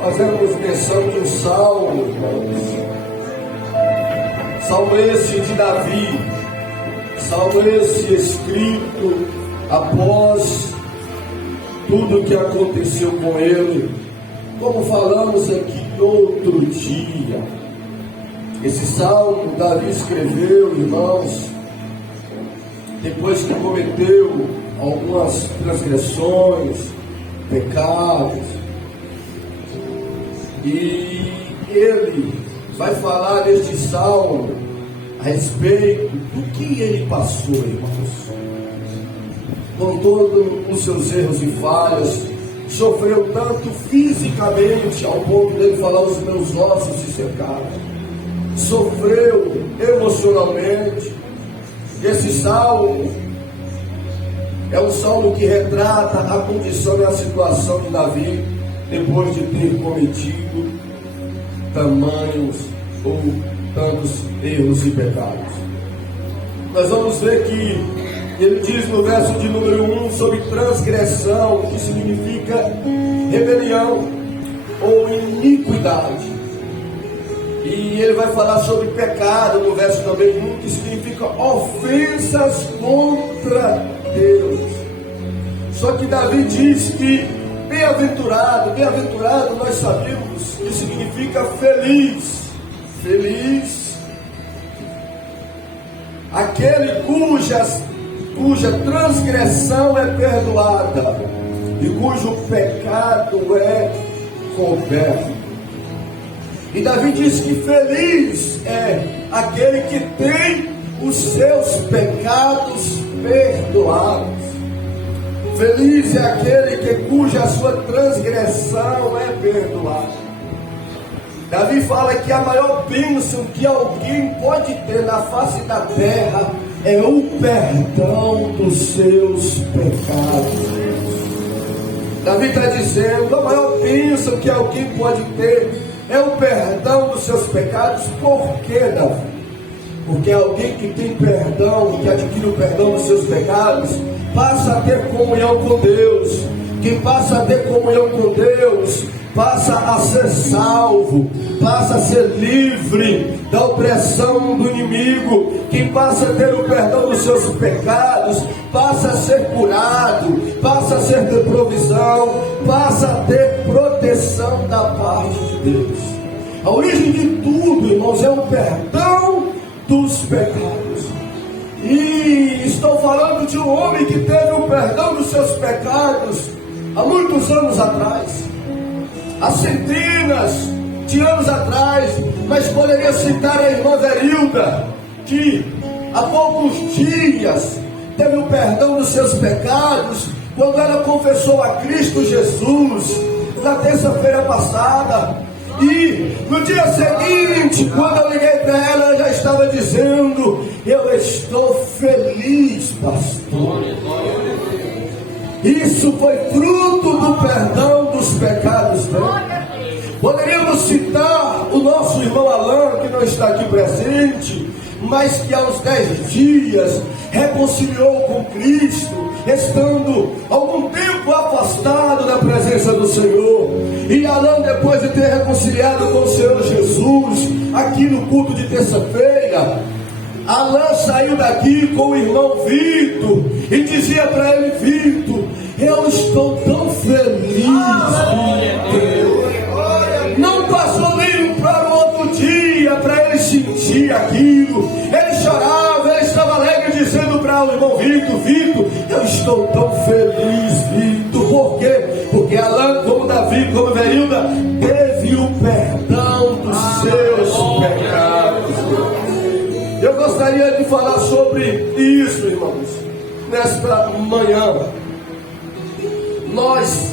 fazemos menção de um salmo, irmãos. Salmo esse de Davi, salmo esse escrito após tudo que aconteceu com ele, como falamos aqui outro dia. Esse salmo Davi escreveu, irmãos, depois que cometeu algumas transgressões, pecados, e ele vai falar neste salmo a respeito do que ele passou, irmãos, com todos os seus erros e falhas. Sofreu tanto fisicamente, ao ponto dele falar: os meus ossos se secaram. Sofreu emocionalmente. Esse salmo é um salmo que retrata a condição e a situação de Davi depois de ter cometido tamanhos ou tantos erros e pecados. Nós vamos ver que ele diz no verso de número 1 sobre transgressão, que significa rebelião ou iniquidade. E ele vai falar sobre pecado no verso também 1, que significa ofensas contra Deus. Só que Davi diz que bem-aventurado nós sabemos que significa feliz. Feliz aquele cuja transgressão é perdoada e cujo pecado é coberto. E Davi diz que feliz é aquele que tem os seus pecados perdoados. Feliz é aquele cuja sua transgressão é perdoada. Davi fala que a maior bênção que alguém pode ter na face da terra é o perdão dos seus pecados. Davi está dizendo: a maior bênção que alguém pode ter é o perdão dos seus pecados. Por quê, Davi? Porque alguém que tem perdão, que adquire o perdão dos seus pecados, passa a ter comunhão com Deus. Quem passa a ter comunhão com Deus passa a ser salvo, passa a ser livre da opressão do inimigo. Quem passa a ter o perdão dos seus pecados passa a ser curado, passa a ser de provisão, passa a ter proteção da parte de Deus. A origem de tudo, irmãos, é o perdão dos pecados. E estou falando de um homem que teve o perdão dos seus pecados há muitos anos atrás, há centenas de anos atrás. Mas poderia citar a irmã Verilda, que há poucos dias teve o perdão dos seus pecados quando ela confessou a Cristo Jesus na terça-feira passada. E no dia seguinte, quando eu liguei para ela, ela já estava dizendo: eu estou feliz, pastor. Isso foi fruto do perdão dos pecados dela. Poderíamos citar o nosso irmão Alain, que não está aqui presente, mas que há uns 10 dias reconciliou com Cristo, estando algum tempo afastado da presença do Senhor. E Alain, depois de ter reconciliado com o Senhor Jesus, aqui no culto de terça-feira, Alain saiu daqui com o irmão Vitor e dizia para ele: Vitor, eu estou tão feliz, Vitor. Não passou nem para o outro dia para ele sentir aquilo. Ele chorava, ele estava alegre, dizendo para o irmão Vitor: Vitor, eu estou tão feliz, Vitor. Por quê? Porque Alain, como Davi, como Verilda, teve o perdão dos seus pecados. Eu gostaria de falar sobre isso, irmãos, nesta manhã. Nós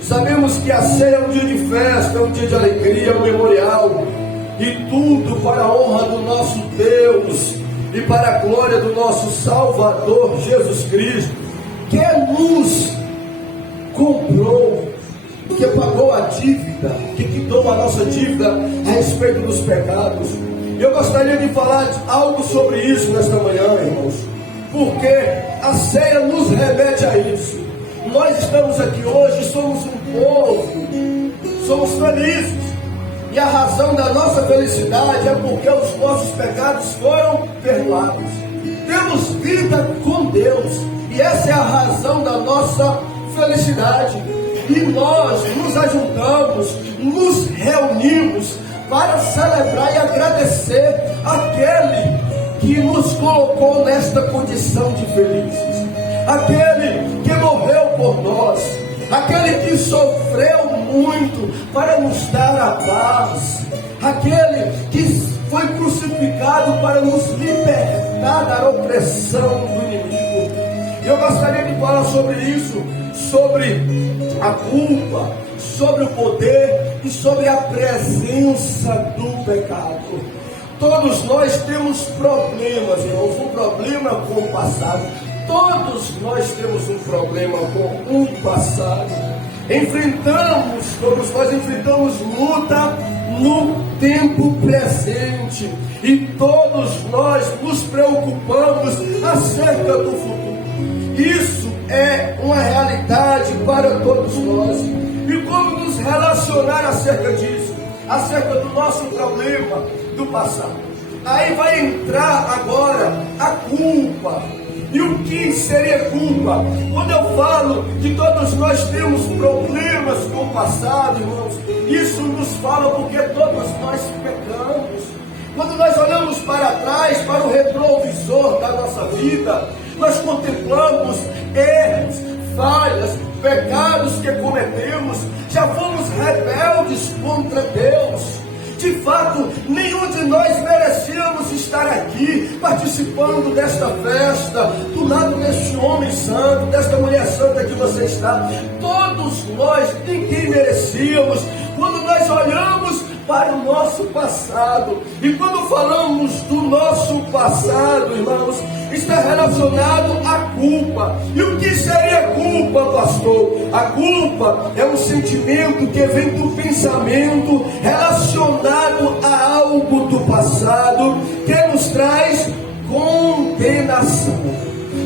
sabemos que a ceia é um dia de festa, é um dia de alegria, é um memorial, e tudo para a honra do nosso Deus e para a glória do nosso Salvador Jesus Cristo, que nos comprou, que pagou a dívida, que quitou a nossa dívida a respeito dos pecados. Eu gostaria de falar algo sobre isso nesta manhã, irmãos, porque a ceia nos remete a isso. Nós estamos aqui hoje, somos um povo somos felizes. E a razão da nossa felicidade é porque os nossos pecados foram perdoados. Temos vida com Deus. E essa é a razão da nossa felicidade. E nós nos ajuntamos, nos reunimos para celebrar e agradecer aquele que nos colocou nesta condição de felizes. Aquele que morreu por nós. Aquele que sofreu muito para nos dar a paz. Aquele que foi crucificado para nos libertar da opressão do inimigo. E eu gostaria de falar sobre isso, sobre a culpa, sobre o poder e sobre a presença do pecado. Todos nós temos problemas, irmãos, um problema com o passado. Todos nós temos um problema com o passado. Todos nós enfrentamos luta no tempo presente. E todos nós nos preocupamos acerca do futuro. Isso é uma realidade para todos nós. E como nos relacionar acerca disso? Acerca do nosso problema do passado. Aí vai entrar agora a culpa. E o que seria culpa? Quando eu falo que todos nós temos problemas com o passado, irmãos, isso nos fala porque todos nós pecamos. Quando nós olhamos para trás, para o retrovisor da nossa vida, nós contemplamos erros, falhas, pecados que cometemos, já fomos rebeldes contra Deus. De fato, nenhum de nós merecíamos estar aqui, participando desta festa, do lado deste homem santo, desta mulher santa que você está. Todos nós, ninguém merecíamos. Quando nós olhamos para o nosso passado, e quando falamos do nosso passado, irmãos, está relacionado à culpa. E o que seria culpa, pastor? A culpa é um sentimento que vem do pensamento relacionado a algo do passado, que nos traz condenação.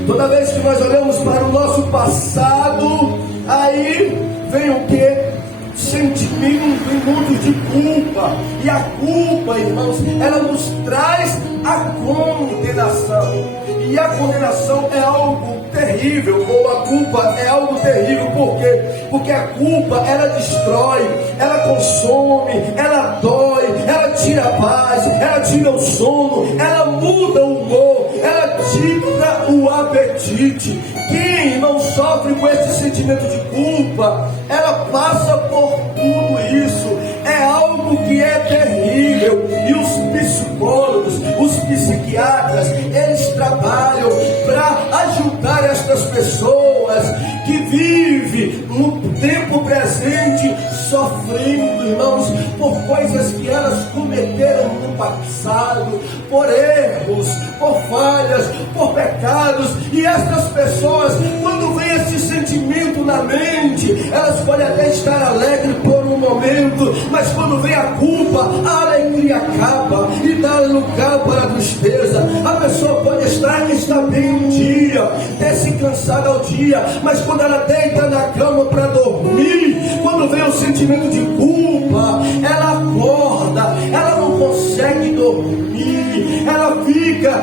Toda vez que nós olhamos para o nosso passado, aí vem o que? Sentimento imundo de culpa. E a culpa, irmãos, ela nos traz a condenação. E a condenação é algo terrível, ou a culpa é algo terrível. Por quê? Porque a culpa, ela destrói, ela consome, ela dói, ela tira a paz, ela tira o sono, ela muda o humor, ela tira o apetite. Quem não sofre com esse sentimento de culpa, ela passa por tudo isso. É algo que é terrível. E os psicólogos, os psiquiatras, eles trabalham para ajudar estas pessoas que vivem no tempo presente sofrendo, irmãos, por coisas que elas cometeram no passado, por erros, por falhas, por pecados. E estas pessoas, quando vem esse sentimento na mente, elas podem até estar alegres por um momento, mas quando vem a culpa, a alegria acaba e dá lugar para a tristeza. A pessoa pode estar bem um dia, ter se cansado ao dia, mas quando ela deita na cama para dormir, quando vem o sentimento de culpa, ela acorda, ela não consegue dormir, ela fica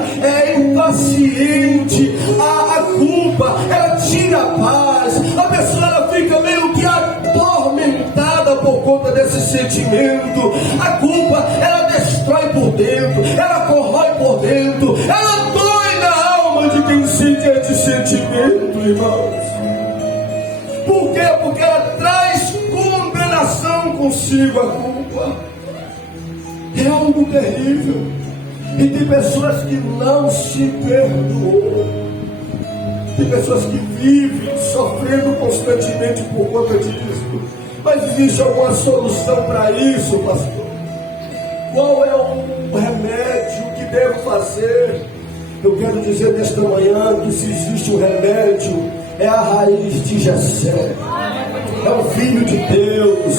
impaciente. A culpa, ela tira a paz, a pessoa ela fica meio que atormentada por conta desse sentimento. A culpa, ela destrói por dentro, ela corrói por dentro, ela dói na alma de quem sente esse sentimento, irmãos. Por quê? Porque ela traz condenação consigo. A culpa é algo terrível. E tem pessoas que não se perdoam. Tem pessoas que vivem sofrendo constantemente por conta disso. Mas existe alguma solução para isso, pastor? Qual é o remédio que devo fazer? Eu quero dizer nesta manhã que se existe um remédio, é a raiz de Jessé. É o Filho de Deus.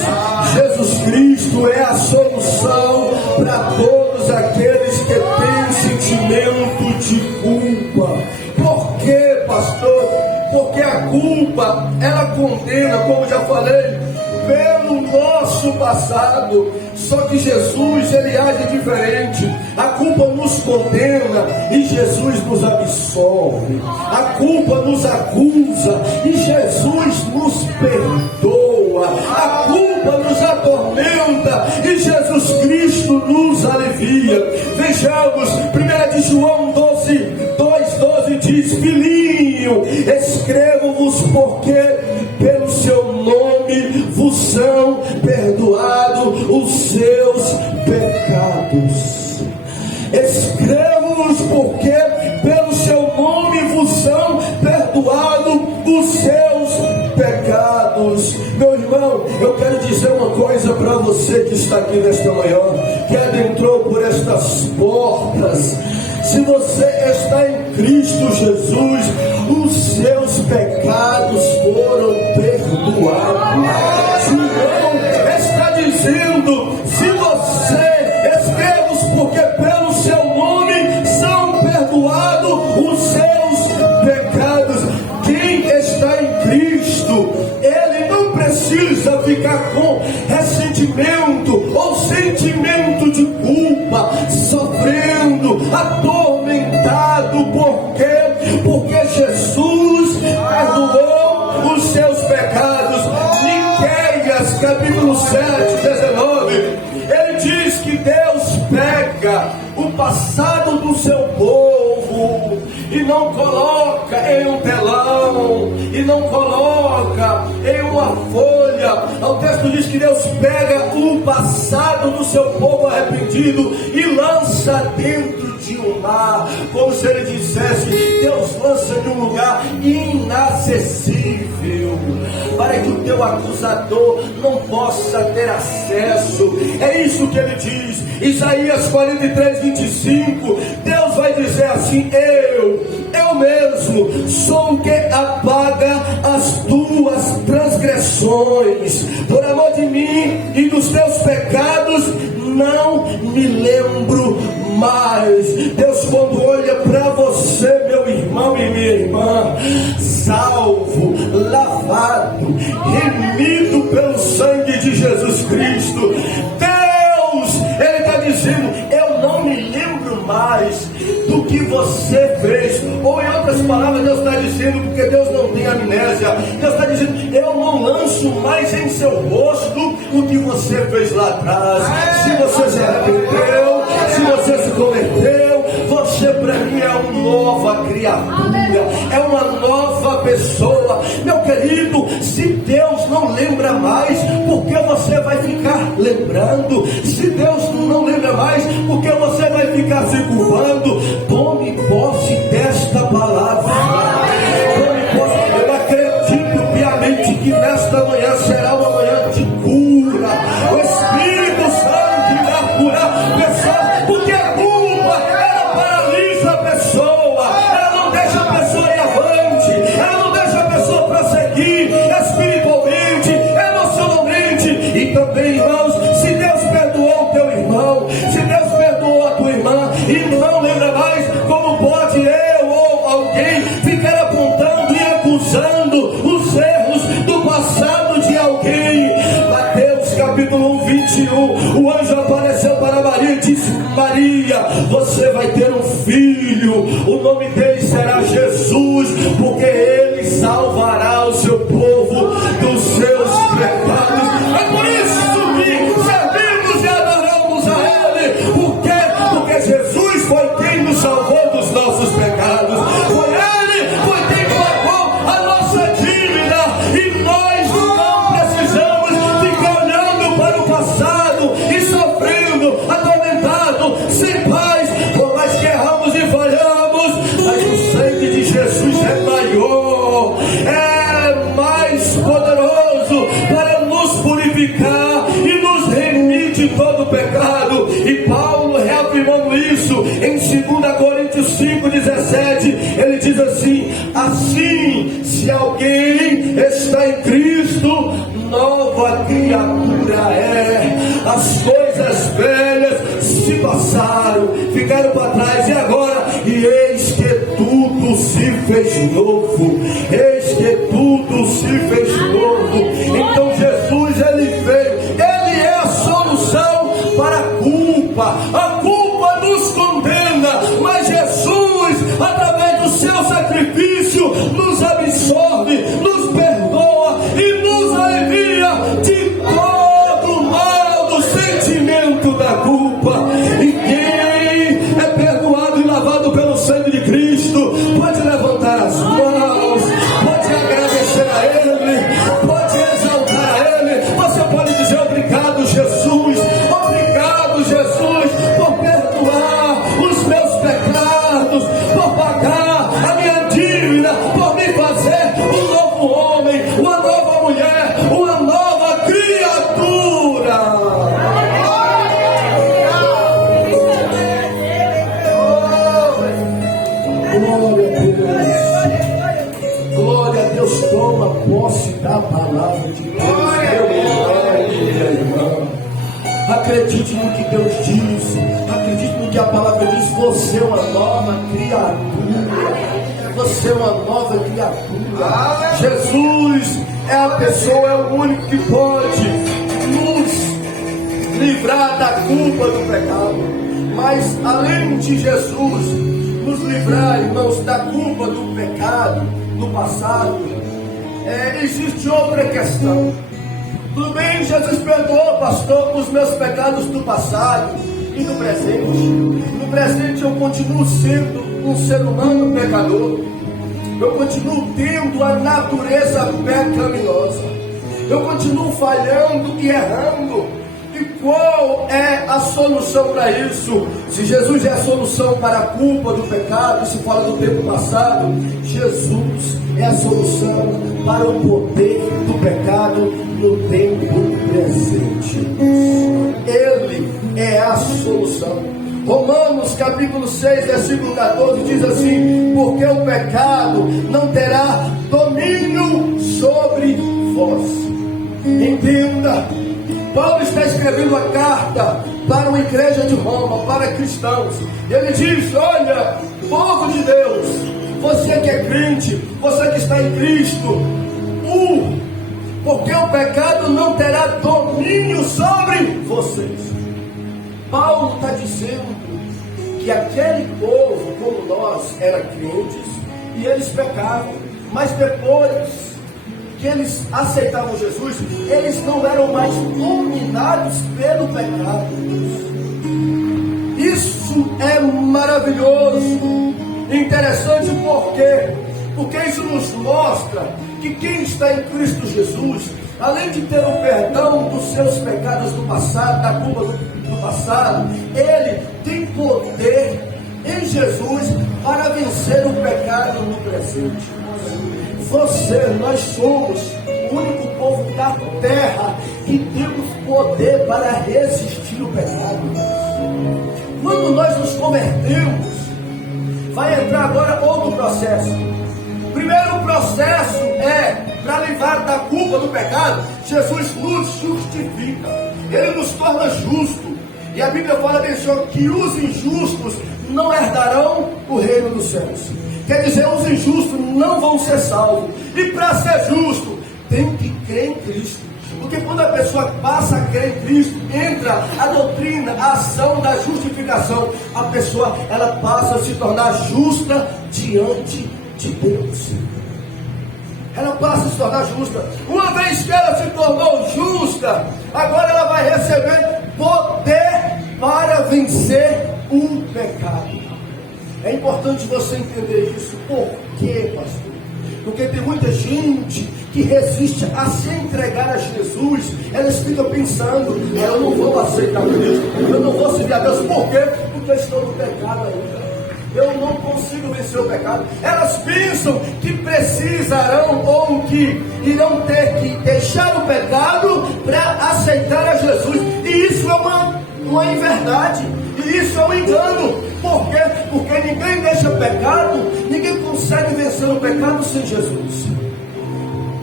Jesus Cristo é a solução para todos aqueles que têm sentimento de culpa. Por quê, pastor? Porque a culpa, ela condena, como já falei, pelo nosso passado. Só que Jesus, ele age diferente. A culpa nos condena e Jesus nos absolve. A culpa nos acusa e Jesus nos perdoa. A culpa nos atormenta e Jesus Cristo nos alivia. Vejamos, 1 João 2,12 diz: Filhinho, escrevo-vos porque pelo seu nome vos são perdoados os seus pecados. Escrevo-vos porque pelo seu nome vos são perdoados os seus pecados. Meu irmão, eu quero dizer uma coisa para você que está aqui nesta manhã, que adentrou por estas portas. Se você está em Cristo Jesus, os seus pecados foram perdoados. João está dizendo: se você escreve, porque pelo seu nome são perdoados os seus pecados. Quem está em Cristo, ele não precisa ficar com ressentimento ou sentimento de culpa, sofrendo, atormentado. Por quê? Porque Jesus perdoou os seus pecados. Miqueias capítulo 7:19, ele diz que Deus pega o passado do seu povo e não coloca em um telão, e não coloca em uma folha. O texto diz que Deus pega o passado do seu povo arrependido e lança dentro de um mar, como se ele dissesse: Deus lança em um lugar inacessível, para que o teu acusador não possa ter acesso. É isso que ele diz. Isaías 43:25, Deus vai dizer assim: eu mesmo sou o que apaga as tuas transgressões, por amor de mim e dos teus pecados não me lembro mais. Deus, quando olha para você, meu irmão e minha irmã, salvo, lavado, remido pelo sangue de Jesus Cristo, Deus, ele está dizendo: eu não me lembro mais do que você fez. Ou em outras palavras, Deus está dizendo, porque Deus não tem amnésia, Deus está dizendo: eu não lanço mais em seu rosto o que você fez lá atrás. Se você se arrependeu, se você se converteu, você para mim é uma nova criatura, é uma nova pessoa. Meu querido, se Deus não lembra mais, por que você vai ficar lembrando? Se Deus não lembra mais, por que você vai ficar se culpando? Tome posse desta palavra. Tome posse. Eu acredito piamente que nesta manhã será uma manhã de cura. O Espírito Santo irá curar pessoas, porque a culpa, ela paralisa a pessoa, ela não deixa a pessoa ir avante, ela não deixa a pessoa prosseguir espiritualmente, emocionalmente. E também, irmãos, se Deus perdoou o teu irmão, se Deus perdoou a tua irmã e não lembra mais, como pode eu ou alguém ficar apontando e acusando os erros do passado de alguém? Mateus capítulo 21, o anjo apareceu para Maria e disse: Maria, você vai ter um filho, o nome dele será Jesus, porque ele salvará o seu povo dos seus pecados. É por isso que servimos e adoramos a ele. Por quê? Porque Jesus foi quem nos salvou dos nossos pecados. Foi ele, foi quem pagou a nossa dívida. E nós não precisamos ficar olhando para o passado e sofrendo, atormentado, sem paz. Por mais que erramos e falhamos, mas o sangue de Jesus é maior, é mais poderoso para nos purificar e nos remir de todo pecado. E Paulo, reafirmando isso em 2 Coríntios 5:17, ele diz assim: assim, se alguém está em Cristo, nova criatura é. As coisas velhas se passaram, ficaram para trás, e agora, e eis que tudo se fez novo. Eis que tudo se fez novo. Então Jesus, ele veio, ele é a culpa nos condena, mas Jesus, através do seu sacrifício, nos absorve, nos perdoa e nos alivia de todo o mal do sentimento da culpa. E quem é perdoado e lavado pelo sangue de Cristo pode levantar as mãos, pode agradecer a Ele, pode exaltar a Ele. Você pode dizer obrigado, Jesus, por perdoar os meus pecados, por pagar a minha dívida, por me fazer um novo homem, uma nova mulher, uma nova criatura. Glória a Deus, toma posse da palavra de Deus, meu irmão e minha irmã. Acredite no que Deus diz, acredite no que a palavra diz. Você é uma nova criatura, você é uma nova criatura. Jesus é a pessoa, é o único que pode nos livrar da culpa do pecado. Mas além de Jesus nos livrar, irmãos, da culpa do pecado do passado, existe outra questão. Tudo bem, Jesus perdoou, pastor, os meus pecados do passado e do presente. No presente eu continuo sendo um ser humano pecador. Eu continuo tendo a natureza pecaminosa. Eu continuo falhando e errando. E qual é a solução para isso? Se Jesus é a solução para a culpa do pecado, se fala do tempo passado, Jesus é a solução para o poder do pecado no tempo presente. Ele é a solução. Romanos capítulo 6, versículo 14 diz assim: porque o pecado não terá domínio sobre vós. Entenda, Paulo está escrevendo a carta para uma igreja de Roma, para cristãos. E ele diz: olha, povo de Deus, você que é crente, você que está em Cristo, porque o pecado não terá domínio sobre vocês. Paulo está dizendo que aquele povo, como nós, eram crentes e eles pecavam, mas depois que eles aceitavam Jesus, eles não eram mais dominados pelo pecado. Isso é maravilhoso, interessante, porque isso nos mostra que quem está em Cristo Jesus, além de ter o perdão dos seus pecados do passado, da culpa do passado, ele tem poder em Jesus para vencer o pecado no presente. Nós somos o único povo da terra que temos poder para resistir o pecado. Quando nós nos convertemos, vai entrar agora outro processo. Primeiro processo é para livrar da culpa do pecado. Jesus nos justifica, Ele nos torna justo. E a Bíblia fala bem, Senhor, que os injustos não herdarão o reino dos céus. Quer dizer, os injustos não vão ser salvos. E para ser justo, tem que crer em Cristo. Porque quando a pessoa passa a crer em Cristo, entra a doutrina, a ação da justificação. A pessoa, ela passa a se tornar justa diante de Deus. Ela passa a se tornar justa. Uma vez que ela se tornou justa, agora ela vai receber poder para vencer o pecado. É importante você entender isso. Por quê, pastor? Porque tem muita gente que resiste a se entregar a Jesus. Elas ficam pensando: eu não vou aceitar Cristo, eu não vou seguir a Deus. Por quê? Porque eu estou no pecado ainda. Eu não consigo vencer o pecado. Elas pensam que precisarão ou que irão ter que deixar o pecado para aceitar a Jesus. E isso é uma inverdade. E isso é um engano. Por quê? Porque ninguém deixa pecado, ninguém consegue vencer o pecado sem Jesus.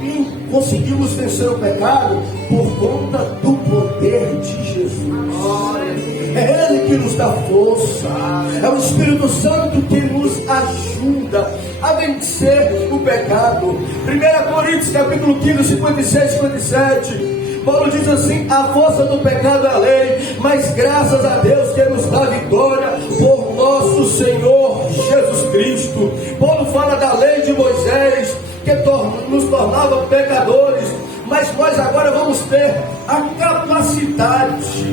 E conseguimos vencer o pecado por conta do poder de Jesus. É Ele que nos dá força. É o Espírito Santo que nos ajuda a vencer o pecado. 1 Coríntios capítulo 15, 56, 57. Paulo diz assim: a força do pecado é a lei, mas mas graças a Deus que nos dá vitória por nosso Senhor Jesus Cristo. Paulo fala da lei de Moisés, que nos tornava pecadores, mas nós agora vamos ter a capacidade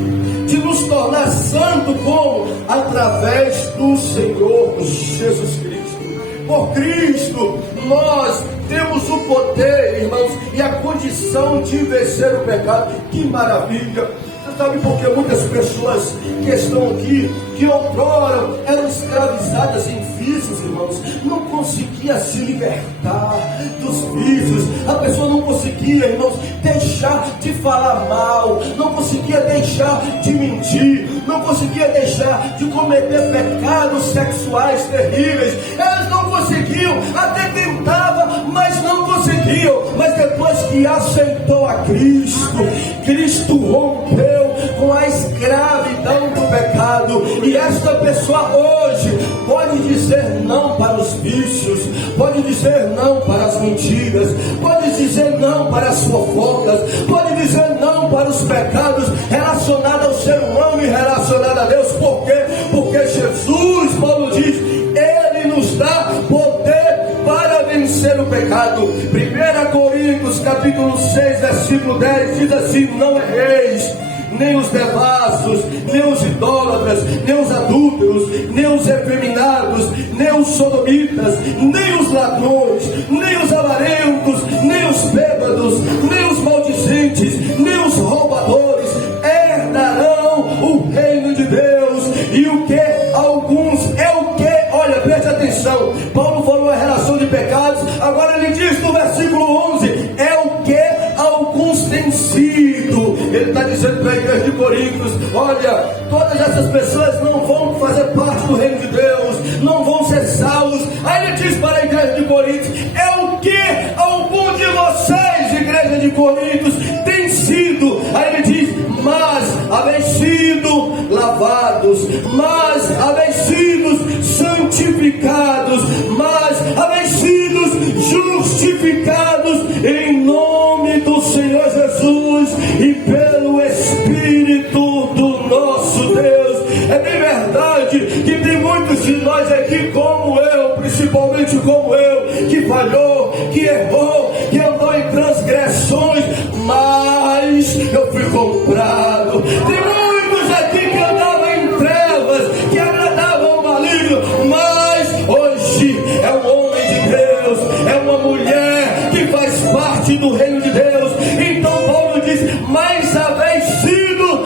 de nos tornar santo como? Através do Senhor Jesus Cristo. Por Cristo, nós temos o poder, irmãos, e a condição de vencer o pecado. Que maravilha! Você sabe por que muitas pessoas que estão aqui, que outrora eram escravizadas em vícios, irmãos, não conseguia se libertar dos vícios. A pessoa não conseguia, irmãos, deixar de falar mal, não conseguia deixar de mentir, não conseguia deixar de cometer pecados sexuais terríveis. Elas não conseguiam, até tentava, mas não conseguiam. Mas depois que aceitou a Cristo, Cristo rompeu com a escravidão do pecado, e esta pessoa hoje pode dizer não para os vícios, pode dizer não para as mentiras, pode dizer não para as fofocas, pode dizer não para os pecados relacionados ao ser humano e relacionados a Deus. Por quê? Porque Jesus, Paulo diz, Ele nos dá poder para vencer o pecado. 1 Coríntios capítulo 6 versículo 10 diz assim: não erreis, nem os devassos, nem os idólatras, nem os adúlteros, nem os efeminados, nem os sodomitas, nem os ladrões, nem os avarentos, nem os bêbados, nem os maldizentes, nem os roubadores herdarão o reino de Deus. E o que alguns é o que? Olha, preste atenção. Paulo falou a relação de pecados, agora ele diz no versículo 11: é o que alguns têm sido. Ele está dizendo para a igreja de Coríntios: olha, todas essas pessoas não vão fazer parte do reino de Deus, não vão ser salvos. Aí ele diz para a igreja de Coríntios: é o que algum de vocês, igreja de Coríntios, tem sido. Aí ele diz: mas habéis sido lavados, mas habéis sido santificados, mas habéis sido justificados em nome do Senhor Jesus e pelo Espírito do nosso Deus. É bem verdade que tem muitos de nós aqui, como eu, principalmente como eu, que falhou, que errou, que andou em transgressões, mas eu fui comprado. Tem muitos aqui que andavam em trevas, que agradavam ao maligno, mas hoje é um homem de Deus, é uma mulher que faz parte do reino de Deus. Então Paulo diz: mas habéis sido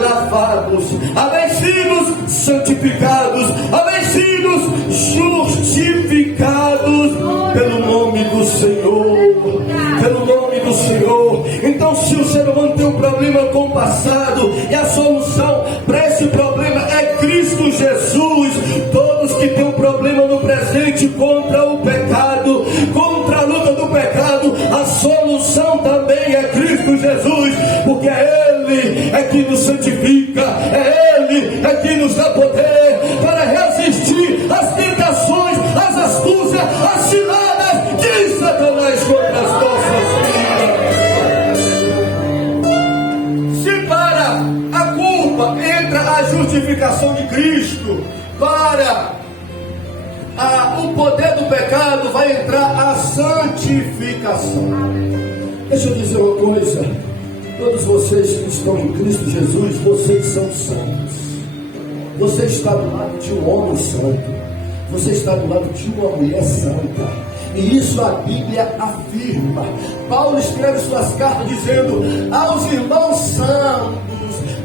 lavados, habéis sido santificados, habéis sido justificados pelo nome do Senhor, pelo nome do Senhor. Então, se o ser humano tem um problema com o passado, e a solução para esse problema é Cristo Jesus, todos que têm um problema no presente contra o pecado, contra a luta do pecado, a solução também é Cristo Jesus, porque é Ele é que nos santifica, é Ele é que nos dá poder para resistir às tentações, às astúcias, às ciladas de Satanás contra as nossas vidas. Se para a culpa entra a justificação de Cristo, para o poder do pecado vai entrar a santificação. Deixa eu dizer uma coisa: todos vocês que estão em Cristo Jesus, vocês são santos. Você está do lado de um homem santo, você está do lado de uma mulher santa, e isso a Bíblia afirma. Paulo escreve suas cartas dizendo aos irmãos santos.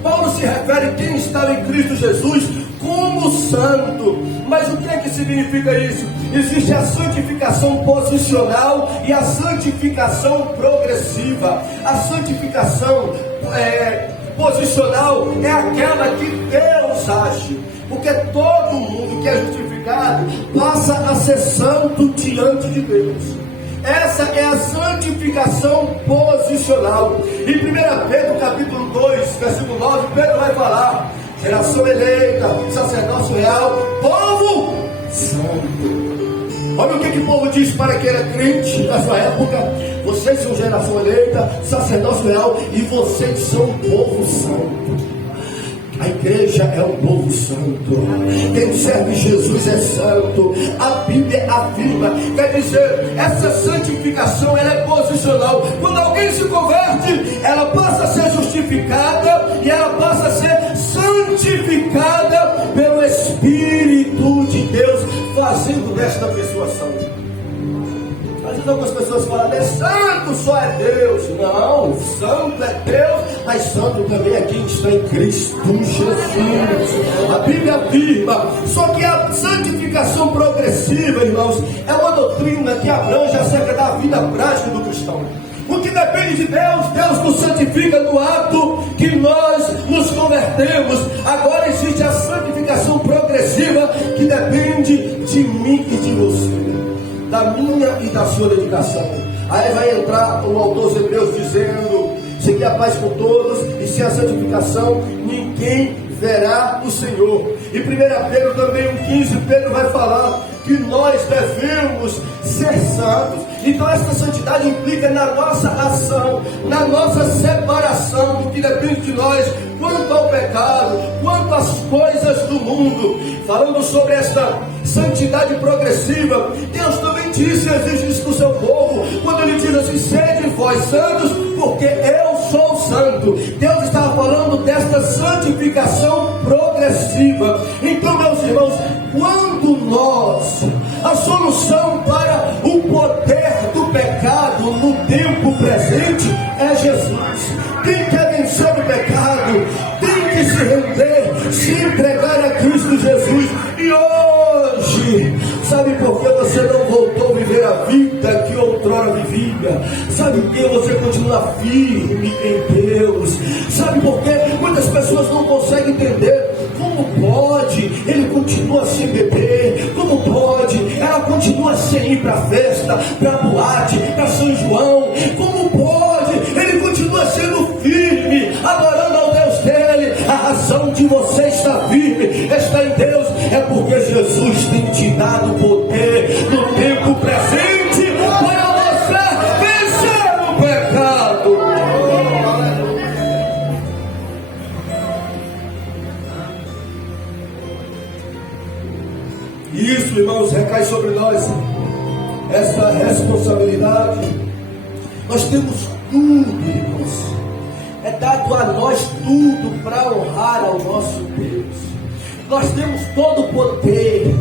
Paulo se refere a quem está em Cristo Jesus como santo. Mas o que é que significa isso? Existe a santificação posicional e a santificação progressiva. A santificação posicional é aquela que Deus age, porque todo mundo que é justificado passa a ser santo diante de Deus. Essa é a santificação posicional. Em 1 Pedro capítulo 2 versículo 9, Pedro vai falar: geração eleita, sacerdócio real, povo santo. Olha o que o povo diz para quem era crente na sua época: vocês são geração eleita, sacerdócio real, e vocês são povo santo. igreja é um povo santo. Quem serve Jesus é santo. A Bíblia afirma, quer dizer, essa santificação ela é posicional. Quando alguém se converte, ela passa a ser justificada e ela passa a ser santificada pelo Espírito de Deus, fazendo desta pessoa santa. Às vezes algumas pessoas falam, é santo, só é Deus. Não, santo é Deus, mas santo também é quem está em Cristo Jesus. A Bíblia afirma, só que a santificação progressiva, irmãos, é uma doutrina que abrange acerca da vida prática do cristão. O que depende de Deus, Deus nos santifica no ato que nós nos convertemos. Agora existe a santificação progressiva que depende de mim e de você, da minha e da sua dedicação. Aí vai entrar o autor aos Hebreus dizendo: seguir a paz com todos e sem a santificação ninguém verá o Senhor. E 1 Pedro também 1,15, Pedro vai falar que nós devemos ser santos. Então essa santidade implica na nossa ação, na nossa separação do que depende de nós, quanto ao pecado, quanto às coisas do mundo. Falando sobre esta santidade progressiva, Deus também disse, exige isso do seu povo, quando ele diz assim: sede vós santos, porque eu sou santo. Deus estava falando desta santificação progressiva. Então, meus irmãos, quando nós, a solução para o poder do pecado no tempo presente é Jesus. Quem quer vencer o pecado tem que se render, se entregar a Cristo Jesus. E hoje, sabe por que você não voltou a viver a vida que outrora vivia? Sabe por que você continua firme em Deus? Sabe por que muitas pessoas não conseguem entender? Como pode? Ele continua sem beber. Como pode? Ela continua sem ir para a festa, para a boate, para São João. Como pode? Ele continua sendo firme, adorando ao Deus dele. A razão de você estar firme, está em Deus, é porque Jesus tem te dado poder no tempo presente para você vencer o pecado. E isso, irmãos, recai sobre nós essa responsabilidade. Nós temos tudo, irmãos. É dado a nós tudo para honrar ao nosso Deus. Nós temos todo o poder.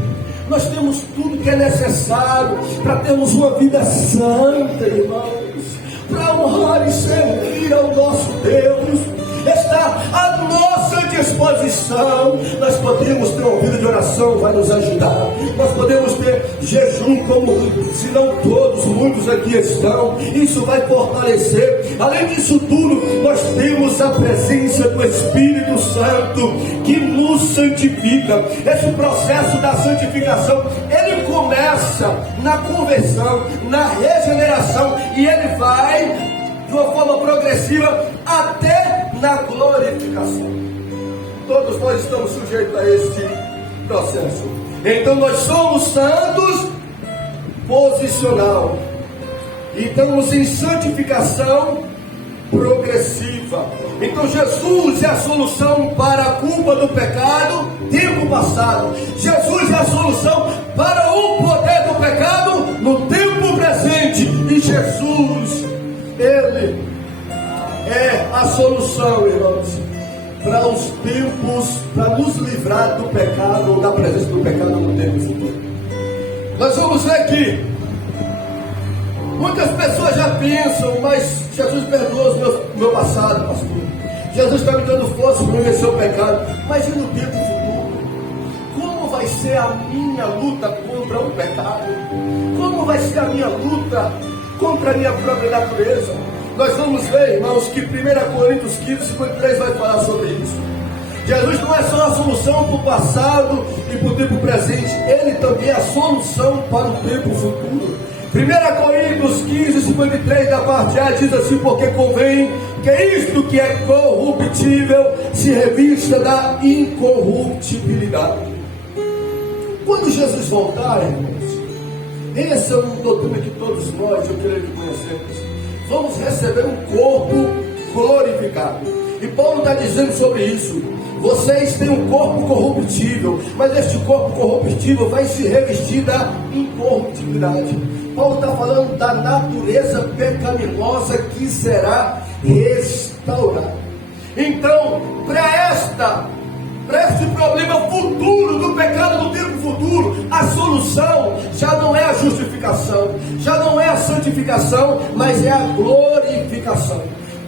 Nós temos tudo que é necessário para termos uma vida santa, irmãos, para honrar e servir ao nosso Deus. Está à nossa disposição. Nós podemos ter uma vida de oração, vai nos ajudar. Nós podemos ter jejum, como se não todos, muitos aqui estão. Isso vai fortalecer. Além disso tudo, nós temos a presença do Espírito Santo que nos santifica. Esse processo da santificação, ele começa na conversão, na regeneração, e ele vai de uma forma progressiva até na glorificação. Todos nós estamos sujeitos a este processo. Então nós somos santos posicional e estamos em santificação progressiva. Então Jesus é a solução para a culpa do pecado tempo passado. Jesus é a solução para o poder do pecado no tempo presente. E Jesus, Ele é a solução, irmãos, para os tempos, para nos livrar do pecado ou da presença do pecado no tempo futuro. Nós vamos ver que muitas pessoas já pensam, mas Jesus perdoa o meu passado, pastor. Jesus está me dando força para vencer o pecado. Mas e no tempo futuro? Como vai ser a minha luta contra o pecado? Como vai ser a minha luta contra a minha própria natureza? Nós vamos ver, irmãos, que 1 Coríntios 15, 53 vai falar sobre isso. Jesus não é só a solução para o passado e para o tempo presente, Ele também é a solução para o tempo futuro. 1 Coríntios 15, 53 da parte A diz assim: porque convém que isto que é corruptível se revista da incorruptibilidade. Quando Jesus voltar, irmãos, essa é uma doutrina que todos nós, eu creio que conhecemos, vamos receber um corpo glorificado. E Paulo está dizendo sobre isso: vocês têm um corpo corruptível, mas este corpo corruptível vai se revestir da incorruptibilidade. Paulo está falando da natureza pecaminosa que será restaurada. Então, para este problema futuro do pecado no tempo futuro, a solução já não é a justificação, já não é a santificação, mas é a glorificação.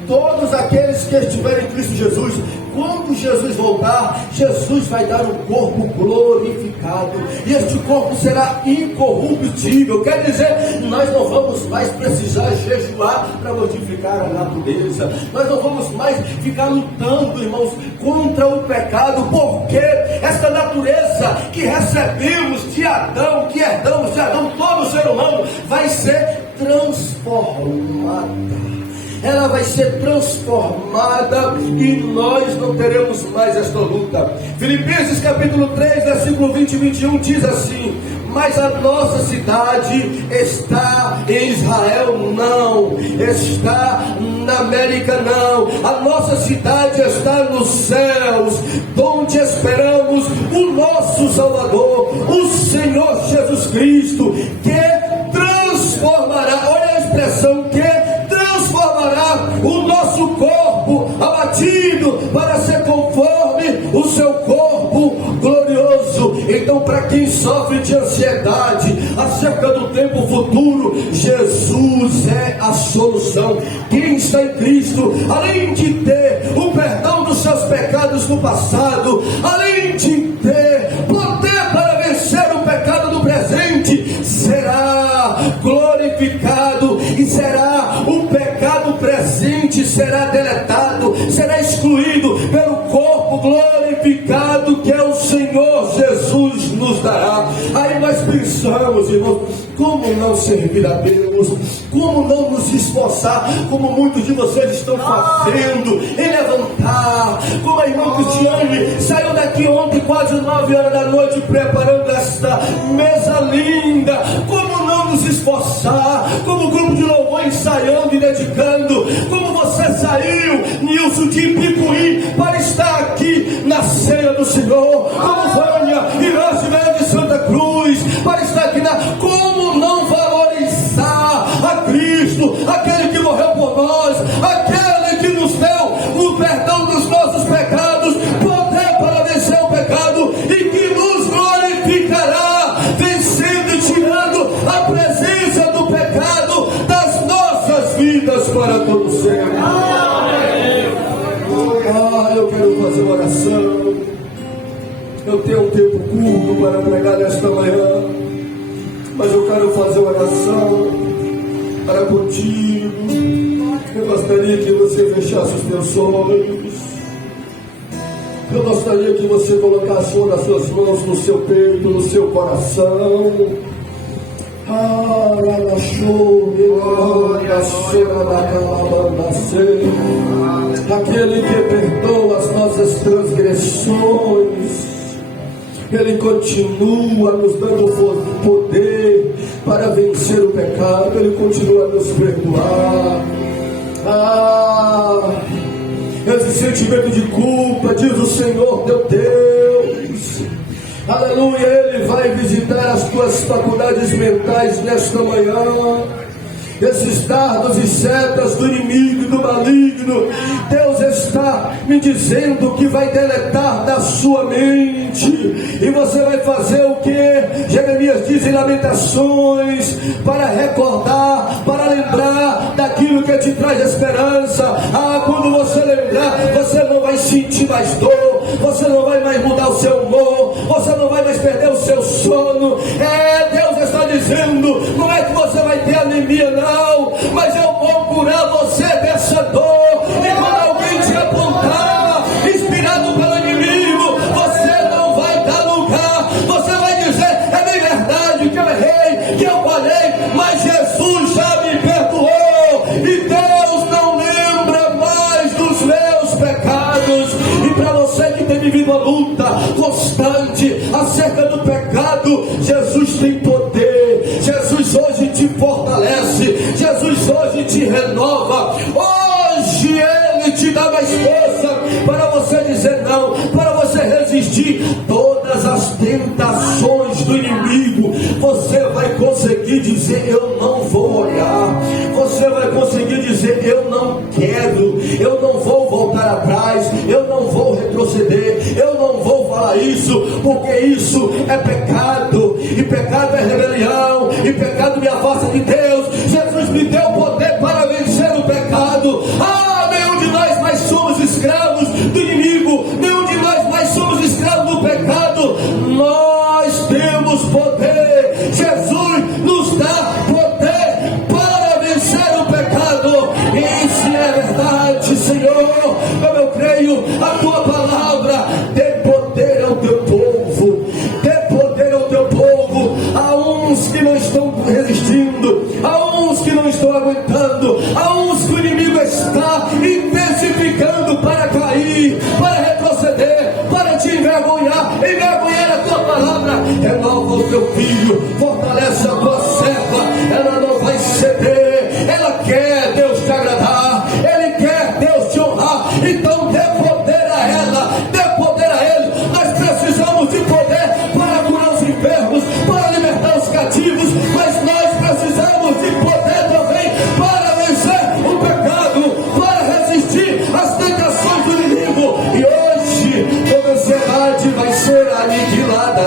Todos aqueles que estiverem em Cristo Jesus, quando Jesus voltar, Jesus vai dar um corpo glorificado, e este corpo será incorruptível. Quer dizer, nós não vamos mais precisar jejuar para modificar a natureza, nós não vamos mais ficar lutando, irmãos, contra o pecado, porque esta natureza que recebemos de Adão, que herdamos de Adão, todo ser humano, vai ser transformada. Ela vai ser transformada e nós não teremos mais esta luta. Filipenses capítulo 3, versículo 20 e 21 diz assim: mas a nossa cidade está em Israel? Não. Está na América? Não. A nossa cidade está nos céus, onde esperamos o nosso Salvador, o Senhor Jesus Cristo, que transformará, olha a expressão, que transformará o nosso corpo abatido para ser conforme o seu corpo glorioso. Então, para quem sofre de ansiedade acerca do tempo futuro, Jesus é a solução. Quem está em Cristo, além de ter o perdão dos seus pecados no passado, além de ter poder para vencer o pecado do presente, será glorificado, e será o pecado presente será deletado, será excluído pelo corpo glorificado que é o Senhor Jesus nos dará. Aí nós pensamos, irmãos, como não servir a Deus, como não nos esforçar, como muitos de vocês estão fazendo, em levantar, como a irmã Cristiane saiu daqui ontem quase 9 horas da noite preparando esta mesa linda. Como não nos esforçar, como o grupo de louvor ensaiando e dedicando, como você saiu, Nilson, de Picuí para estar aqui na ceia do Senhor, como Vânia e Rosimério de Santa Cruz para estar aqui como não valorizar a Cristo, aquele que morreu por nós, aquele que nos deu o perdão dos nossos pecados, poder para vencer o pecado, e que nos glorificará, vencendo e tirando a presença do pecado das nossas vidas para todo sempre. Eu quero fazer uma oração. Eu tenho um tempo curto para pregar nesta manhã, mas eu quero fazer uma oração para contigo. Eu gostaria que você fechasse os teus olhos. Eu gostaria que você colocasse uma das suas mãos no seu peito, no seu coração. Aquele que perdoa as nossas transgressões, Ele continua nos dando poder para vencer o pecado, Ele continua a nos perdoar. Esse sentimento de culpa, diz o Senhor teu Deus, aleluia, Ele vai visitar as tuas faculdades mentais nesta manhã. Esses dardos e setas do inimigo e do maligno, Deus está me dizendo que vai deletar da sua mente, e você vai fazer o que Jeremias diz em Lamentações, para recordar, para lembrar daquilo que te traz esperança. Quando você lembrar, você não vai sentir mais dor, você não vai mais mudar o seu humor, você não vai mais perder o seu sono. Deus está dizendo, não é que você vai ter anemia, não, mas eu vou curar você dessa dor. E quando alguém te apontar, inspirado pelo inimigo, você não vai dar lugar, você vai dizer, é bem verdade que eu errei, que eu falhei, mas Jesus já me perdoou, e Deus não lembra mais dos meus pecados. E para você que tem vivido a luta constante acerca do pecado, Jesus tem poder, Jesus hoje te fortalece, Jesus hoje te renova, hoje Ele te dá mais força para você dizer não, para você resistir todas as tentações do inimigo. Você vai conseguir dizer: eu não vou olhar. Você vai conseguir dizer: eu não quero, eu não vou voltar atrás, eu não vou retroceder, eu não vou falar isso, porque isso é pecado, e pecado é rebelião, e pecado me afasta de Deus. Jesus me deu poder para vencer o pecado. Nenhum de nós mais somos escravos do inimigo, nenhum de nós mais somos escravos do pecado. Nós temos poder. Jesus nos dá poder para vencer o pecado. E se é verdade, Senhor, como eu creio, a tua palavra dê poder ao teu povo, dê poder ao teu povo. Há uns que não estão resistindo, há uns que não estão aguentando, há uns que o inimigo está intensificando para cair, para retroceder, para te envergonhar a tua palavra. Renova o teu filho, fortalece a tua serva, ela não vai ceder, ela quer, Deus, te agradar, ele quer, Deus, te honrar. Então dê poder a ela, dê poder a ele. Nós precisamos de poder para curar os enfermos, para libertar os cativos, mas nós precisamos de poder também para vencer o pecado, para resistir às tentações do inimigo. E hoje toda ansiedade vai ser aniquilada.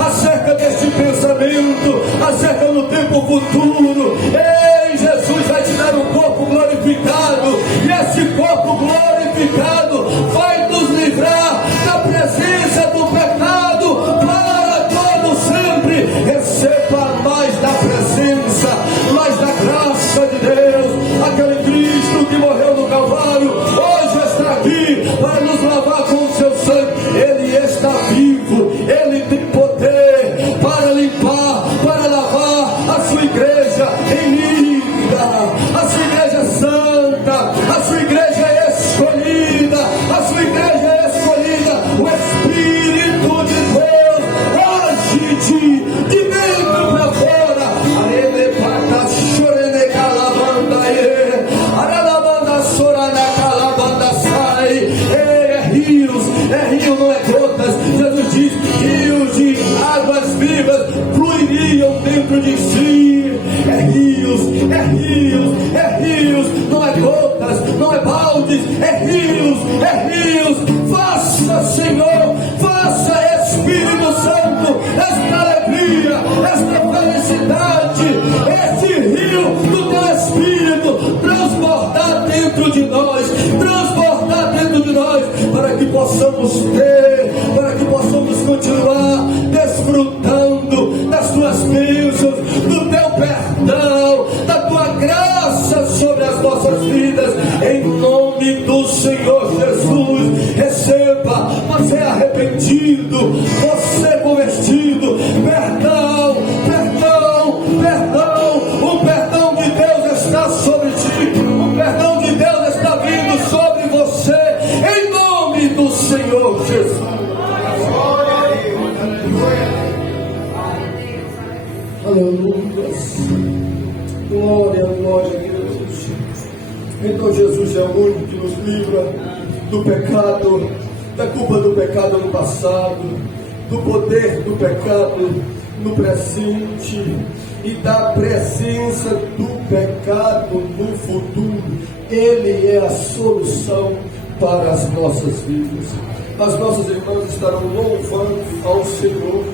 Acerca deste pensamento, acerca do tempo futuro. Ei, Jesus vai te dar um corpo glorificado, e esse corpo glorificado vai nos livrar da presença do pecado para todo sempre. Receba mais da presença, mais da graça de Deus. Aquele Cristo que morreu no Calvário hoje está aqui para nos lavar com o seu sangue. Ele está vivo, ele tem poder para limpar, para lavar a sua igreja remida, a sua igreja santa, a sua igreja escolhida, a sua igreja escolhida. O Espírito de Deus age de dentro para fora. Arele pata chorene calabandaie, aralabanda sorana calabanda sai. É rio, não é gotas. Jesus diz: rios de águas vivas fluiriam dentro de si. É rios, não é gotas, não é baldes, é rios. Faça, Senhor, faça, Espírito Santo, esta alegria, esta felicidade, este rio do teu Espírito transbordar dentro de nós, para que possamos ter, para que possamos continuar desfrutando das tuas bênçãos, do teu perdão, da tua graça sobre as nossas vidas. Em nome do Senhor Jesus, receba. Você é arrependido, você é convertido, perdão. O perdão de Deus está sobre ti, o perdão de Deus está vindo sobre você, em nome do Senhor Jesus. Aleluia. Glória a Deus. Então Jesus é o único que nos livra do pecado, da culpa do pecado no passado, do poder do pecado no presente e da presença do pecado no futuro. Ele é a solução para as nossas vidas. As nossas irmãs estarão louvando ao Senhor.